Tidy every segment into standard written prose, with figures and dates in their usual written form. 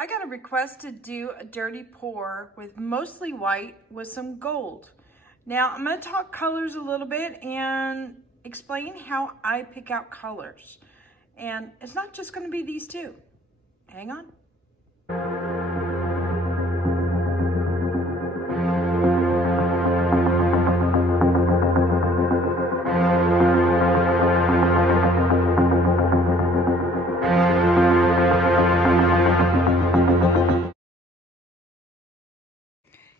I got a request to do a dirty pour with mostly white with some gold. Now I'm going to talk colors a little bit and explain how I pick out colors. And it's not just going to be these two. Hang on.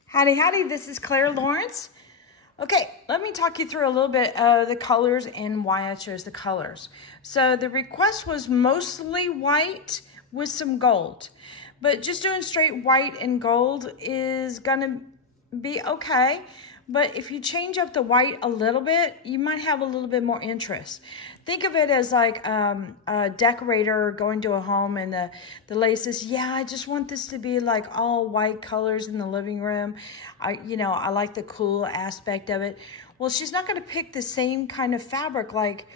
Howdy, howdy, this is Clara Lawrence. Okay, let me talk you through a little bit of the colors and why I chose the colors. So the request was mostly white with some gold, but just doing straight white and gold is gonna be okay. But if you change up the white a little bit, you might have a little bit more interest. Think of it as like a decorator going to a home and the lady says, yeah, I just want this to be like all white colors in the living room. I like the cool aspect of it. Well, she's not gonna pick the same kind of fabric like,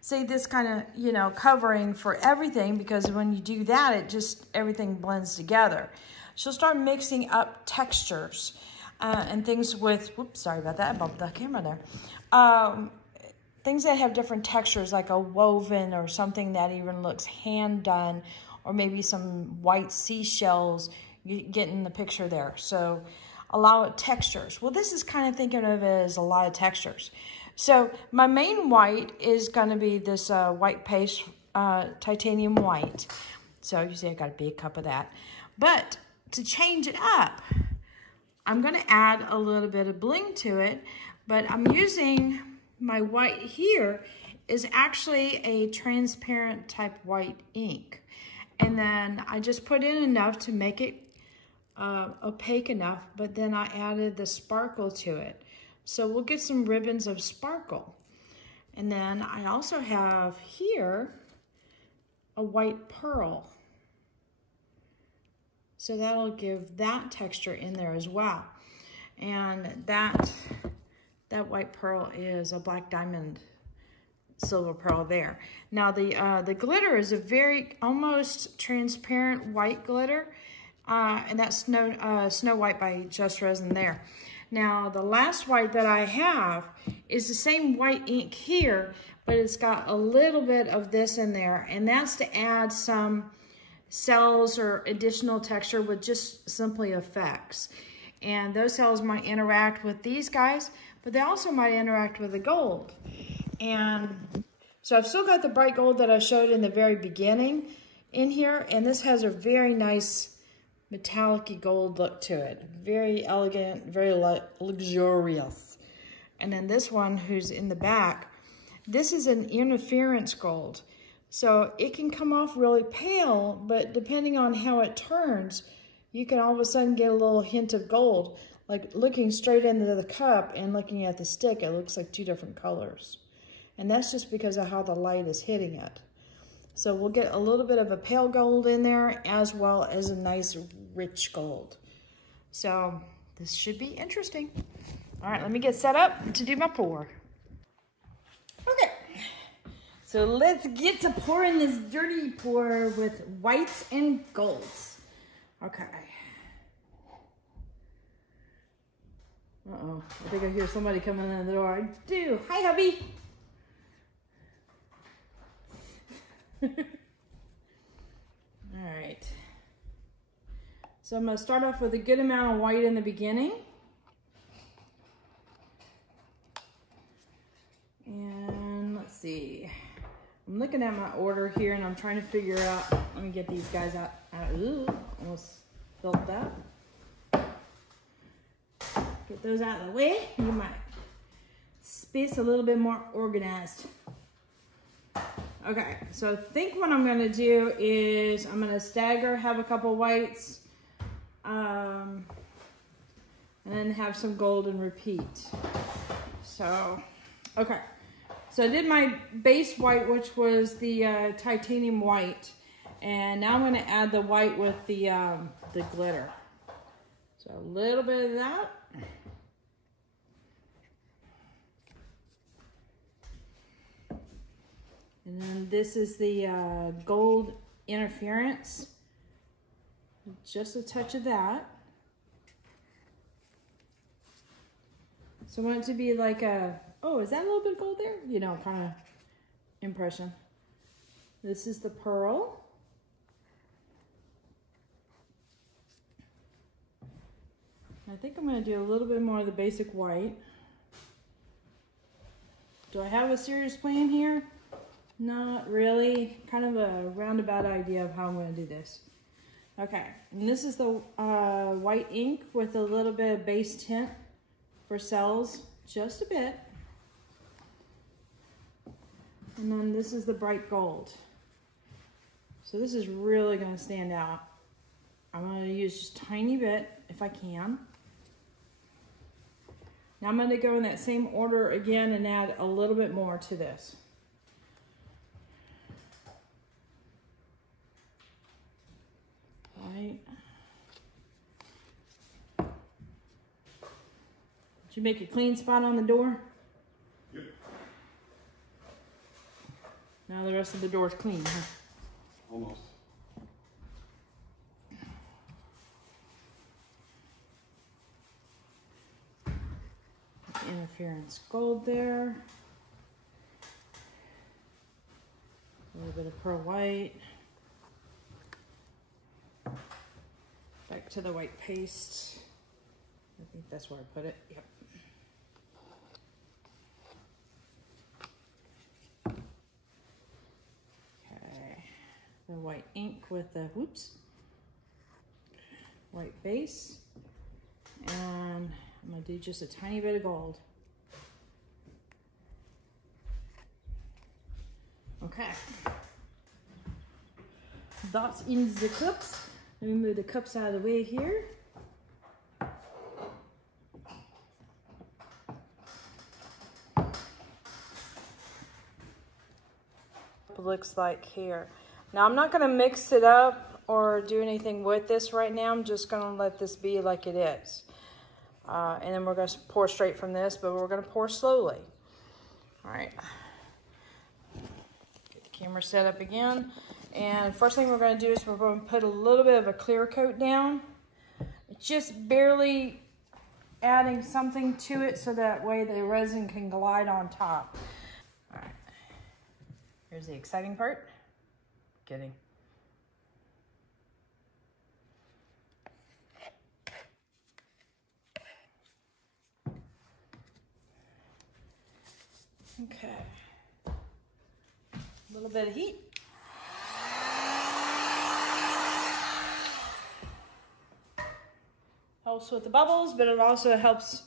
say this kind of, covering for everything, because when you do that, it just, everything blends together. She'll start mixing up textures. And things with, whoops, sorry about that, I bumped the camera there. Things that have different textures, like a woven or something that even looks hand done, or maybe some white seashells. You get in the picture there. So allow it textures. Well, this is kind of thinking of it as a lot of textures. So my main white is gonna be this white paste, titanium white. So you see I got a big cup of that. But to change it up, I'm going to add a little bit of bling to it, but I'm using my white here is actually a transparent type white ink. And then I just put in enough to make it opaque enough, but then I added the sparkle to it. So we'll get some ribbons of sparkle. And then I also have here a white pearl. So that'll give that texture in there as well. And that white pearl is a black diamond silver pearl there. Now the glitter is a very almost transparent white glitter. And that's Snow White by Just Resin there. Now the last white that I have is the same white ink here, but it's got a little bit of this in there. And that's to add some cells or additional texture with just simply effects. And those cells might interact with these guys, but they also might interact with the gold. And so I've still got the bright gold that I showed in the very beginning in here, and this has a very nice metallic-y gold look to it. Very elegant, very luxurious. And then this one who's in the back, this is an interference gold. So it can come off really pale, but depending on how it turns, you can all of a sudden get a little hint of gold. Like looking straight into the cup and looking at the stick, it looks like two different colors. And that's just because of how the light is hitting it. So we'll get a little bit of a pale gold in there as well as a nice rich gold. So this should be interesting. All right, let me get set up to do my pour. Okay. So let's get to pouring this dirty pour with whites and golds. Okay. Uh-oh, I think I hear somebody coming in the door. I do. Hi, hubby. All right. So I'm going to start off with a good amount of white in the beginning. And let's see. I'm looking at my order here and I'm trying to figure out, let me get these guys out. Ooh, almost spilled that. Get those out of the way. You might space a little bit more organized. Okay, so I think what I'm gonna do is I'm gonna stagger, have a couple whites, and then have some gold and repeat. So, okay. So I did my base white, which was the titanium white, and now I'm going to add the white with the glitter. So a little bit of that. And then this is the gold interference. Just a touch of that. So I want it to be like a, oh, is that a little bit of gold there? You know, kind of impression. This is the pearl. I think I'm going to do a little bit more of the basic white. Do I have a serious plan here? Not really. Kind of a roundabout idea of how I'm going to do this. Okay, and this is the white ink with a little bit of base tint for cells, just a bit. And then this is the bright gold. So this is really going to stand out. I'm going to use just a tiny bit if I can. Now I'm going to go in that same order again and add a little bit more to this. Right. Did you make a clean spot on the door? Yep. Now the rest of the door is clean, huh? Almost. Interference gold there. A little bit of pearl white. Back to the white paste. I think that's where I put it. Yep. Okay. The white ink with the, whoops, white base. And I'm going to do just a tiny bit of gold. Okay. That's in the cups. Let me move the cups out of the way here. Looks like here. Now I'm not going to mix it up or do anything with this right now. I'm just going to let this be like it is. And then we're going to pour straight from this, but we're going to pour slowly. All right. Get the camera set up again. And first thing we're going to do is we're going to put a little bit of a clear coat down. Just barely adding something to it so that way the resin can glide on top. All right. Here's the exciting part. Kidding. Okay. A little bit of heat. Helps with the bubbles, but it also helps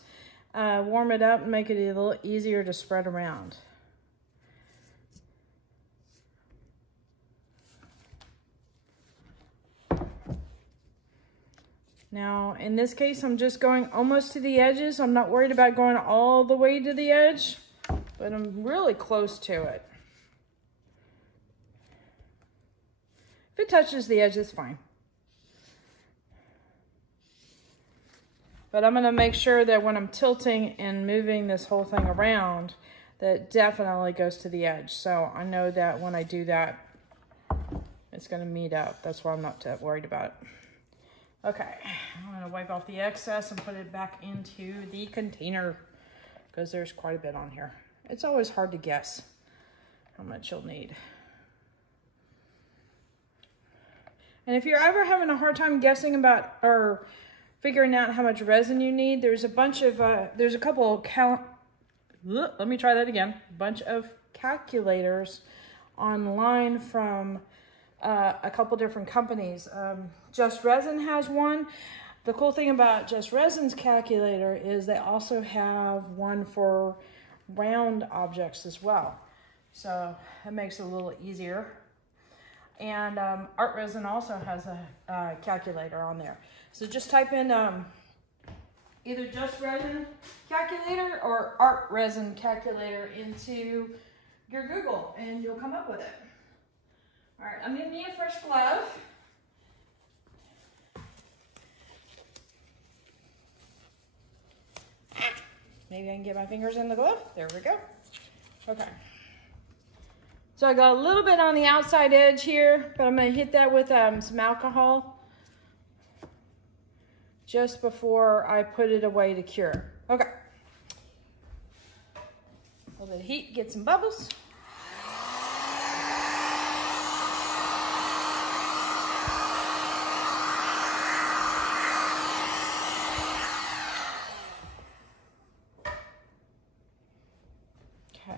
warm it up and make it a little easier to spread around. Now, in this case, I'm just going almost to the edges. I'm not worried about going all the way to the edge, but I'm really close to it. If it touches the edge, it's fine. But I'm going to make sure that when I'm tilting and moving this whole thing around, that it definitely goes to the edge. So I know that when I do that, it's going to meet up. That's why I'm not that worried about it. Okay, I'm going to wipe off the excess and put it back into the container because there's quite a bit on here. It's always hard to guess how much you'll need. And if you're ever having a hard time guessing about or figuring out how much resin you need, there's a bunch of, there's a couple of, let me try that again. A bunch of calculators online from a couple different companies. Just Resin has one. The cool thing about Just Resin's calculator is they also have one for round objects as well. So it makes it a little easier. And Art Resin also has a calculator on there. So just type in either Just Resin calculator or Art Resin calculator into your Google and you'll come up with it. All right, I'm gonna need a fresh glove. Maybe I can get my fingers in the glove. There we go. Okay. So I got a little bit on the outside edge here, but I'm gonna hit that with some alcohol just before I put it away to cure. Okay. A little bit of heat, get some bubbles. Okay.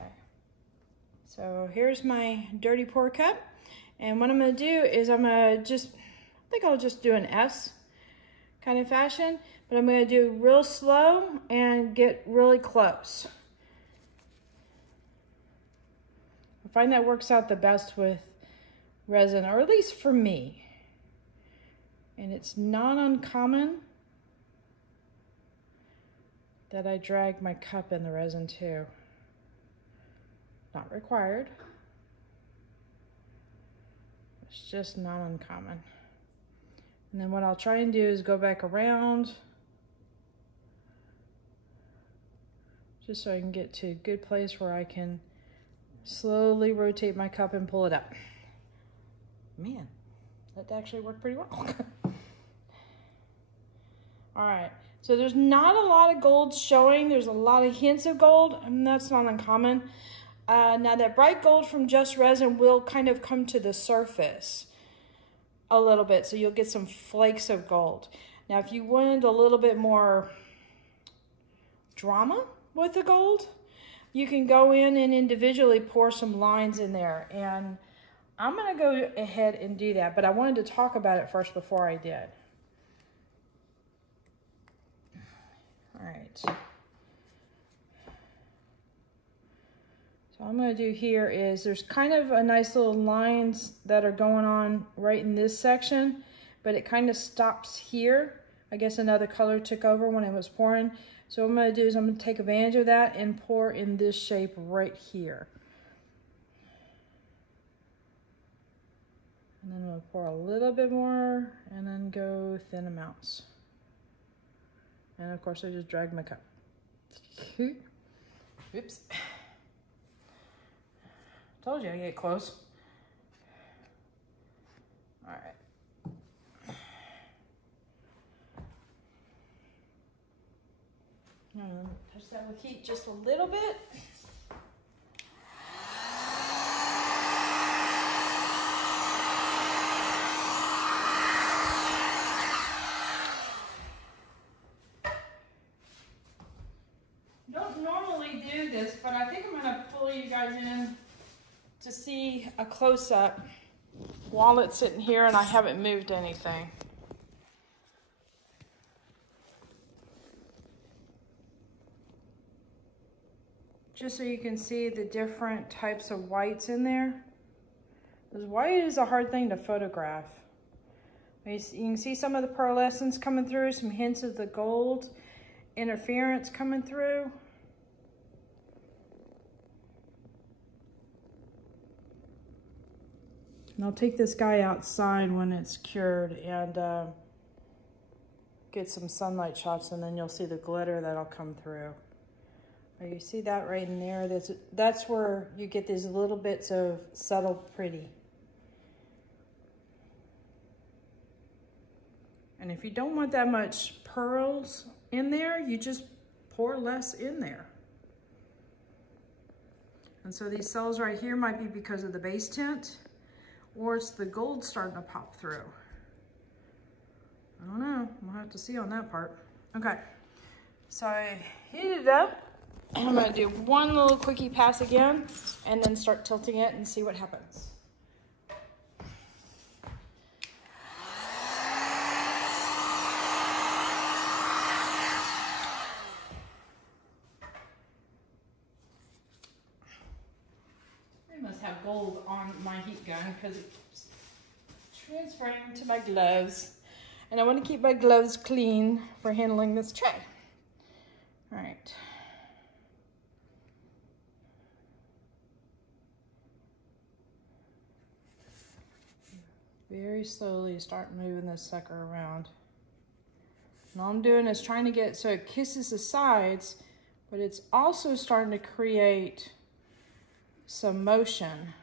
So here's my dirty pour cup. And what I'm gonna do is I think I'll just do an S kind of fashion, but I'm gonna do real slow and get really close. I find that works out the best with resin, or at least for me. And it's not uncommon that I drag my cup in the resin too. Not required. It's just not uncommon. And then what I'll try and do is go back around just so I can get to a good place where I can slowly rotate my cup and pull it up. Man, that actually worked pretty well. All right, so there's not a lot of gold showing. There's a lot of hints of gold, and that's not uncommon. Now that bright gold from Just Resin will kind of come to the surface a little bit, so you'll get some flakes of gold. Now if you wanted a little bit more drama with the gold, you can go in and individually pour some lines in there, and I'm gonna go ahead and do that, but I wanted to talk about it first before I did. All right. So what I'm going to do here is there's kind of a nice little lines that are going on right in this section, but it kind of stops here. I guess another color took over when it was pouring. So what I'm going to do is I'm going to take advantage of that and pour in this shape right here. And then I'm going to pour a little bit more and then go thin amounts. And of course I just dragged my cup. Oops. Told you I get close. All right. Touch that with heat just a little bit. Don't normally do this, but I think I'm gonna pull you guys in to see a close-up while it's sitting here and I haven't moved anything. Just so you can see the different types of whites in there. Because white is a hard thing to photograph. You can see some of the pearlescence coming through, some hints of the gold interference coming through. And I'll take this guy outside when it's cured and get some sunlight shots, and then you'll see the glitter that'll come through. You see that right in there? That's where you get these little bits of subtle pretty. And if you don't want that much pearls in there, you just pour less in there. And so these cells right here might be because of the base tint, or it's the gold starting to pop through. I don't know, we'll have to see on that part. Okay, so I heated it up. I'm gonna do one little quickie pass again and then start tilting it and see what happens. I must have gold on my heat gun because it's transferring to my gloves. And I want to keep my gloves clean for handling this tray. All right. Very slowly start moving this sucker around. And all I'm doing is trying to get so it kisses the sides, but it's also starting to create some motion.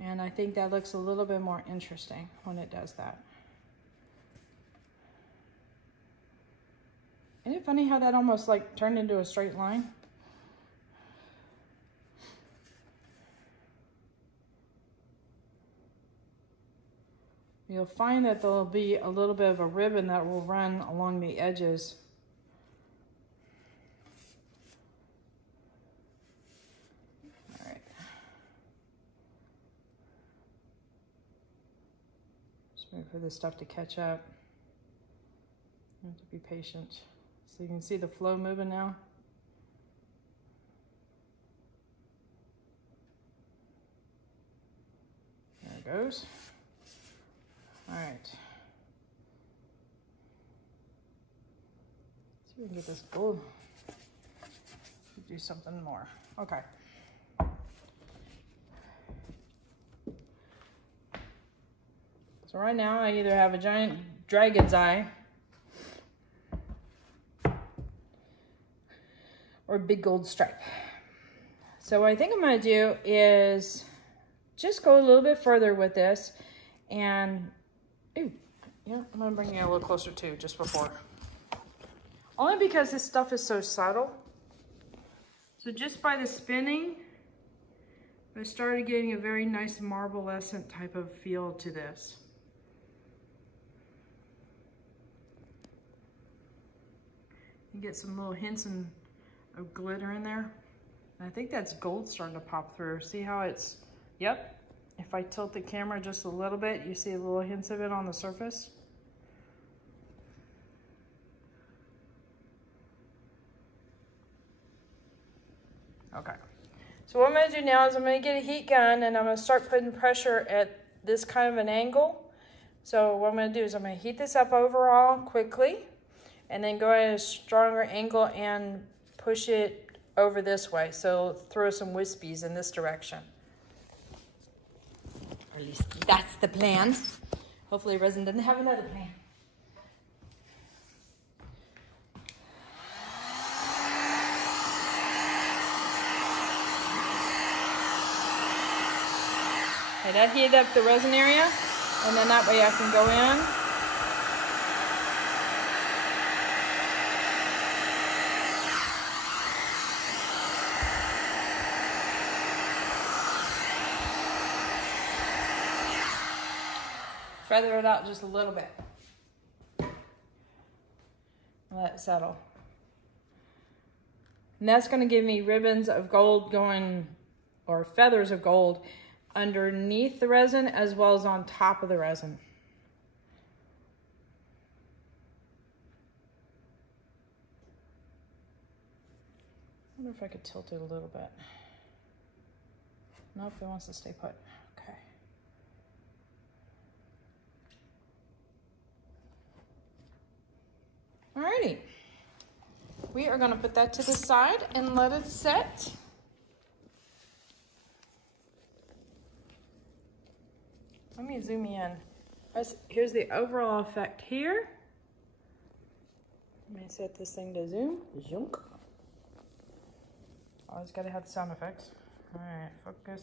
And I think that looks a little bit more interesting when it does that. Isn't it funny how that almost like turned into a straight line? You'll find that there'll be a little bit of a ribbon that will run along the edges. All right. Just wait for this stuff to catch up. You have to be patient. So you can see the flow moving now. There it goes. All right. See if we can get this gold. Do something more. Okay. So right now I either have a giant dragon's eye or a big gold stripe. So what I think I'm gonna do is just go a little bit further with this and, ooh, yeah, I'm gonna bring you a little closer too, just before. Only because this stuff is so subtle. So just by the spinning, I started getting a very nice marblescent type of feel to this. You get some little hints of glitter in there. And I think that's gold starting to pop through. See how it's, yep. If I tilt the camera just a little bit, you see little hints of it on the surface. Okay. So what I'm gonna do now is I'm gonna get a heat gun and I'm gonna start putting pressure at this kind of an angle. So what I'm gonna do is I'm gonna heat this up overall quickly and then go at a stronger angle and push it over this way. So throw some wispies in this direction. Or at least that's the plan. Hopefully Resin doesn't have another plan. Okay, that heated up the resin area, and then that way I can go in. Feather it out just a little bit. Let it settle. And that's going to give me ribbons of gold going, or feathers of gold, underneath the resin as well as on top of the resin. I wonder if I could tilt it a little bit. Nope, it wants to stay put. Okay. Alrighty. We are going to put that to the side and let it set. Let me zoom in. Here's the overall effect here. Let me set this thing to zoom. Zunk. Always got to have the sound effects. All right, focus.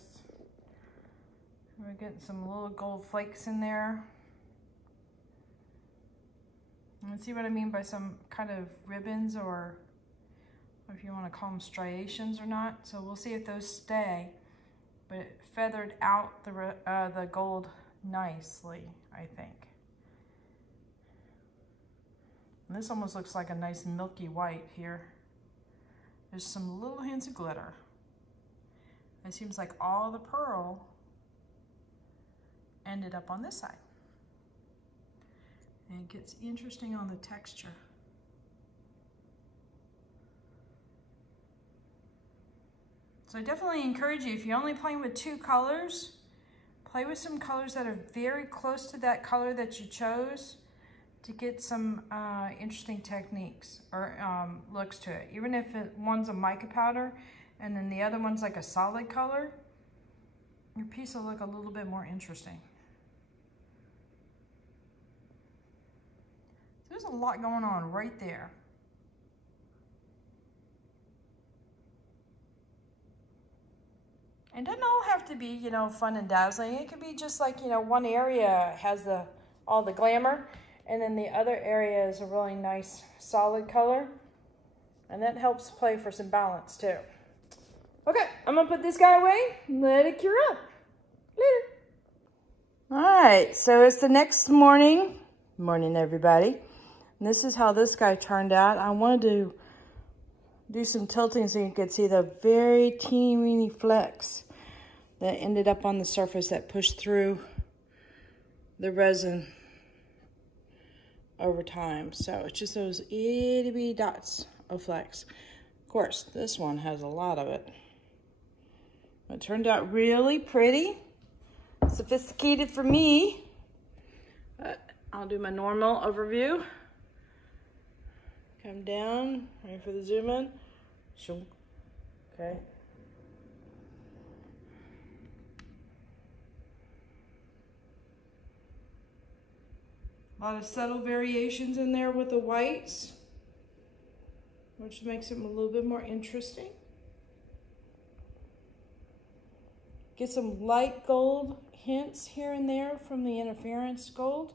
We're getting some little gold flakes in there. And see what I mean by some kind of ribbons, or if you want to call them striations or not. So we'll see if those stay. But it feathered out the gold nicely, I think. And this almost looks like a nice milky white here. There's some little hints of glitter. It seems like all the pearl ended up on this side. And it gets interesting on the texture. So I definitely encourage you, if you're only playing with 2 colors, play with some colors that are very close to that color that you chose to get some interesting techniques or looks to it. Even if one's a mica powder and then the other one's like a solid color, your piece will look a little bit more interesting. So there's a lot going on right there. And it doesn't all have to be, you know, fun and dazzling. It could be just like, you know, one area has all the glamour And then the other area is a really nice solid color. And that helps play for some balance too. Okay, I'm gonna put this guy away and let it cure up. Later. All right, so it's the next morning. Morning, everybody. And this is how this guy turned out. I wanted to do some tilting so you could see the very teeny weeny flecks that ended up on the surface that pushed through the resin over time. So it's just those itty bitty dots of flecks. Of course, this one has a lot of it. It turned out really pretty, sophisticated for me. I'll do my normal overview. Come down, ready for the zoom in. Okay. A lot of subtle variations in there with the whites, which makes them a little bit more interesting. Get some light gold hints here and there from the interference gold.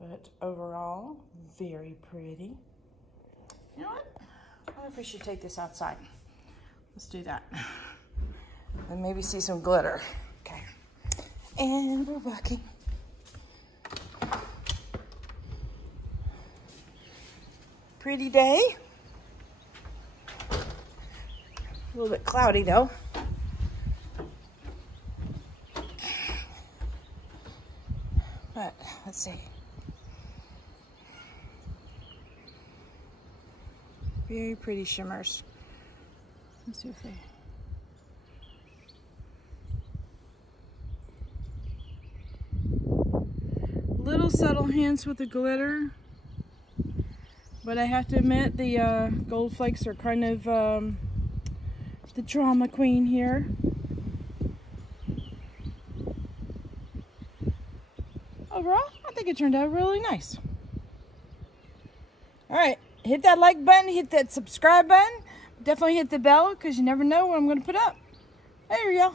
But overall, very pretty. You know what? I wonder if we should take this outside. Let's do that. And maybe see some glitter. Okay. And we're walking. Pretty day. A little bit cloudy though. But let's see. Very pretty shimmers. Let's see if they... Little subtle hints with the glitter. But I have to admit the gold flakes are kind of the drama queen here. Overall, I think it turned out really nice. All right. Hit that like button, hit that subscribe button. Definitely hit the bell because you never know what I'm going to put up. There you go.